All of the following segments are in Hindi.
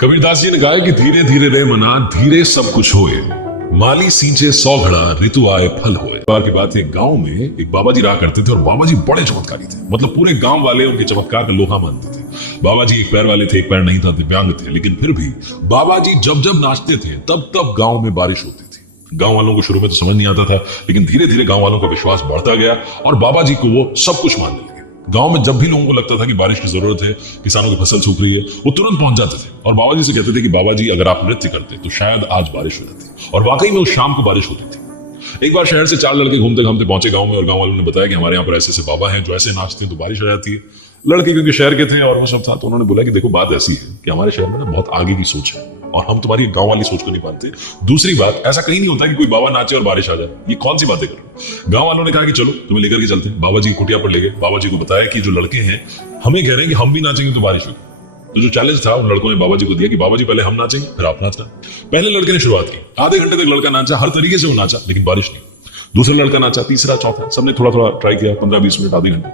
कबीरदास जी ने कहा है कि धीरे धीरे रहे मना, धीरे सब कुछ होए, माली सींचे 100 घड़ा, ऋतु आए फल होए। बार की बात है, गांव में एक बाबा जी रहा करते थे और बाबा जी बड़े चमत्कारी थे। मतलब पूरे गांव वाले उनके चमत्कार का लोहा मानते थे। बाबा जी एक पैर वाले थे, एक पैर नहीं था, दिव्यांग थे, लेकिन फिर भी बाबा जी जब जब नाचते थे तब तब गांव में बारिश होती थी। गांव वालों को शुरू में तो समझ नहीं आता था, लेकिन धीरे धीरे गांव वालों का विश्वास बढ़ता गया और बाबा जी को वो सब कुछ मानने लगे। गांव में जब भी लोगों को लगता था कि बारिश की जरूरत है, किसानों की फसल सूख रही है, वो तुरंत पहुंच जाते थे और बाबा जी से कहते थे कि बाबा जी अगर आप नृत्य करते तो शायद आज बारिश हो जाती। और वाकई में उस शाम को बारिश होती थी। एक बार शहर से 4 लड़के घूमते घूमते पहुंचे गांव में और गांव वालों ने बताया कि हमारे यहाँ पर ऐसे ऐसे बाबा हैं जो ऐसे नाचते हैं तो बारिश हो जाती है। लड़के क्योंकि शहर के थे और वो सब था, तो उन्होंने बोला कि देखो बात ऐसी है कि हमारे शहर में ना बहुत आगे की सोच है और हम तुम्हारी गांव वाली सोच को नहीं मानते। दूसरी बात, ऐसा कहीं नहीं होता कि कोई बाबा नाचे और बारिश आ जाए, ये कौन सी बातें कर रहे हो। गांव वालों ने कहा कि चलो तुम्हें लेकर के चलते हैं। बाबा जी कुटिया पर ले गए। बाबा जी को बताया कि जो लड़के हैं हमें कह रहे हैं कि हम भी नाचेंगे तो बारिश होगी। तो जो चैलेंज था उन लड़कों ने बाबा जी को दिया कि बाबा जी पहले हम नाचेंगे फिर आप नाचना। पहले लड़के ने शुरुआत की, आधे घंटे तक लड़का नाचा, हर तरीके से वो नाचा, लेकिन बारिश नहीं। दूसरा लड़का नाचा, तीसरा, चौथा, सबने थोड़ा थोड़ा ट्राई किया, 15-20 मिनट, आधे घंटे।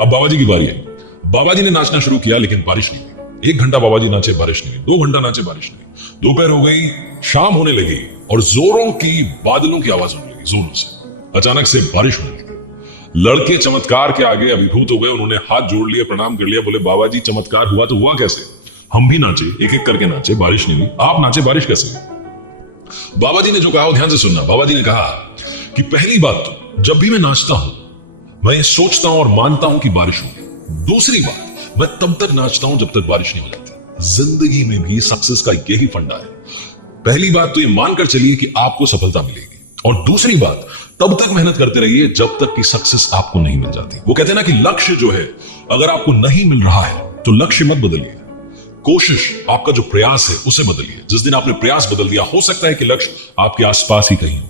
अब बाबा जी की बारी आई। बाबा जी ने नाचना शुरू किया, लेकिन बारिश नहीं हुई। 1 घंटा बाबा जी नाचे, बारिश नहीं हुई। 2 घंटा नाचे, बारिश नहीं। दोपहर हो गई, शाम होने लगी और जोरों की बादलों की आवाज होने लगी, जोरों से। अचानक से बारिश होने लगी। लड़के चमत्कार के आगे अभिभूत हो गए। उन्होंने हाथ जोड़ लिए, प्रणाम कर लिया, बोले बाबा जी चमत्कार हुआ तो हुआ कैसे? हम भी नाचे, एक एक करके नाचे, बारिश नहीं हुई। आप नाचे, बारिश कैसे हुई? बाबा जी ने जो कहा वो ध्यान से सुनना। बाबा जी ने कहा कि पहली बात तो जब भी मैं नाचता हूं मैं ये सोचता हूं और मानता हूं कि बारिश होगी। दूसरी बात, मैं तब तक नाचता हूं जब तक बारिश नहीं हो जाती। जिंदगी में भी सक्सेस का यही फंडा है। पहली बात तो ये मानकर चलिए कि आपको सफलता मिलेगी, और दूसरी बात, तब तक मेहनत करते रहिए जब तक कि सक्सेस आपको नहीं मिल जाती। वो कहते हैं ना कि लक्ष्य जो है अगर आपको नहीं मिल रहा है तो लक्ष्य मत बदलिए, कोशिश, आपका जो प्रयास है उसे बदलिए। जिस दिन आपने प्रयास बदल दिया, हो सकता है कि लक्ष्य आपके आसपास ही कहीं हो।